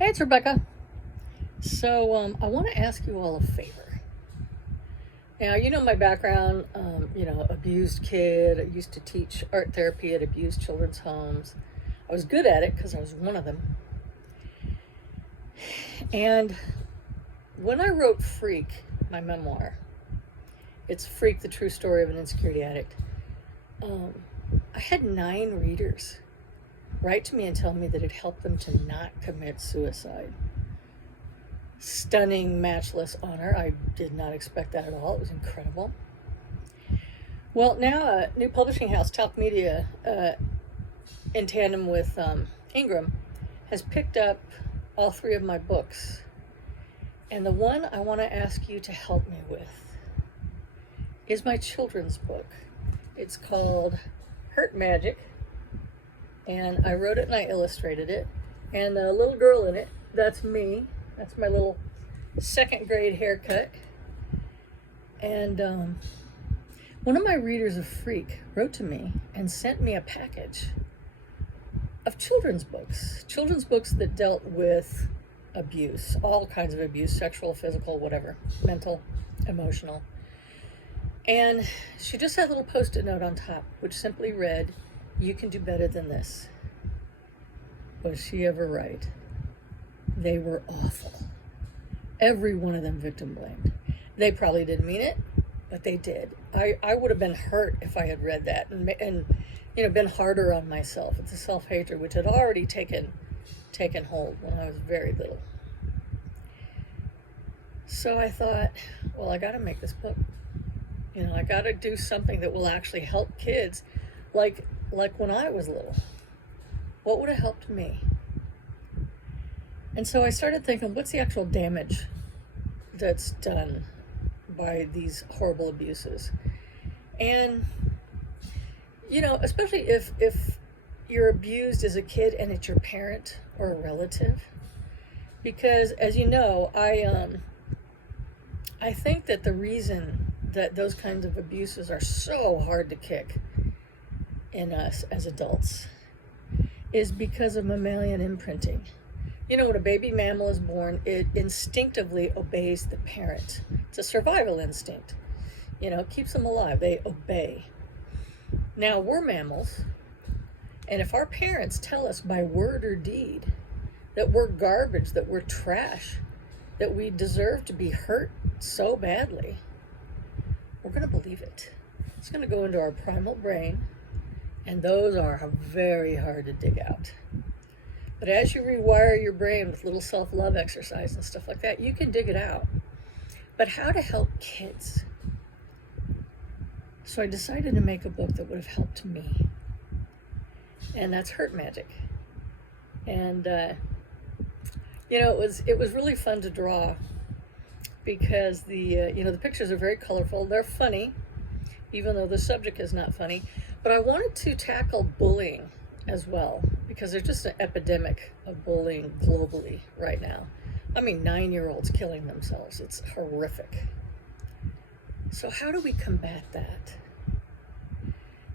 Hey, it's Rebecca. So, I want to ask you all a favor. Now, you know my background, abused kid. I used to teach art therapy at abused children's homes. I was good at it because I was one of them. And when I wrote Freak, my memoir, it's Freak, the True Story of an Insecurity Addict, I had 9 readers write to me and tell me that it helped them to not commit suicide. Stunning, matchless honor. I did not expect that at all. It was incredible. Well, now a new publishing house, Talc Media, in tandem with Ingram, has picked up all 3 of my books. And the one I want to ask you to help me with is my children's book. It's called Hurt Magic, and I wrote it and I illustrated it. And the little girl in it, that's me. That's my little 2nd grade haircut. And one of my readers of Freak wrote to me and sent me a package of children's books that dealt with abuse, all kinds of abuse, sexual, physical, whatever, mental, emotional. And she just had a little Post-it note on top, which simply read, "You can do better than this." Was she ever right? They were awful. Every one of them victim blamed. They probably didn't mean it, but they did. I would have been hurt if I had read that and been harder on myself. It's a self-hatred which had already taken hold when I was very little. So I thought, well, I got to make this book. I got to do something that will actually help kids like when I was little. What would have helped me? And so I started thinking, what's the actual damage that's done by these horrible abuses? And, especially if you're abused as a kid and it's your parent or a relative. Because, as you know, I think that the reason that those kinds of abuses are so hard to kick in us as adults is because of mammalian imprinting. When a baby mammal is born, it instinctively obeys the parent. It's a survival instinct. It keeps them alive. They obey. Now, we're mammals, and if our parents tell us by word or deed that we're garbage, that we're trash, that we deserve to be hurt so badly, we're going to believe it. It's going to go into our primal brain, and those are very hard to dig out. But as you rewire your brain with little self-love exercise and stuff like that, you can dig it out. But how to help kids? So I decided to make a book that would have helped me. And that's Hurt Magic. And, it was really fun to draw because the pictures are very colorful. They're funny, even though the subject is not funny. But I wanted to tackle bullying as well, because there's just an epidemic of bullying globally right now. 9-year-olds killing themselves. It's horrific. So how do we combat that?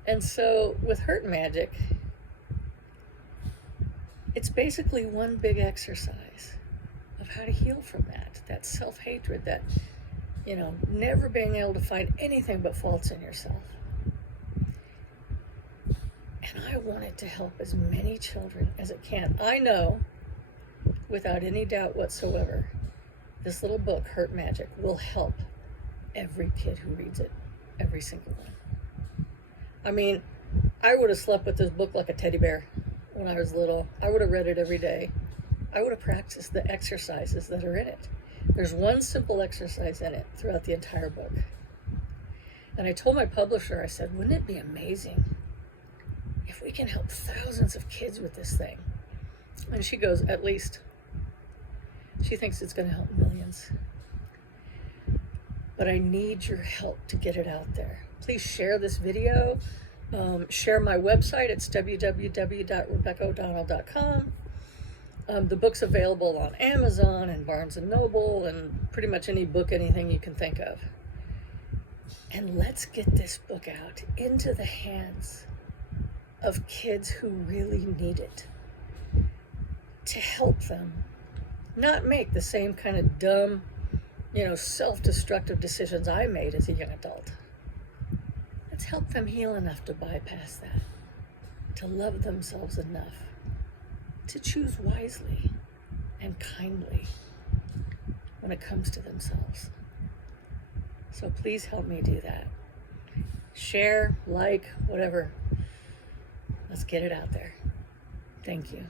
And so with Hurt Magic, it's basically one big exercise of how to heal from that self-hatred, that, never being able to find anything but faults in yourself. And I want it to help as many children as it can. I know, without any doubt whatsoever, this little book, Hurt Magic, will help every kid who reads it, every single one. I would have slept with this book like a teddy bear when I was little. I would have read it every day. I would have practiced the exercises that are in it. There's one simple exercise in it throughout the entire book. And I told my publisher, I said, wouldn't it be amazing if we can help thousands of kids with this thing? And she goes, at least. She thinks it's going to help millions. But I need your help to get it out there. Please share this video. Share my website. It's www.RebeccaO'Donnell.com. The book's available on Amazon and Barnes & Noble and pretty much any book, anything you can think of. And let's get this book out into the hands of kids who really need it, to help them not make the same kind of dumb, self-destructive decisions I made as a young adult. Let's help them heal enough to bypass that, to love themselves enough, to choose wisely and kindly when it comes to themselves. So please help me do that. Share, like, whatever. Let's get it out there. Thank you.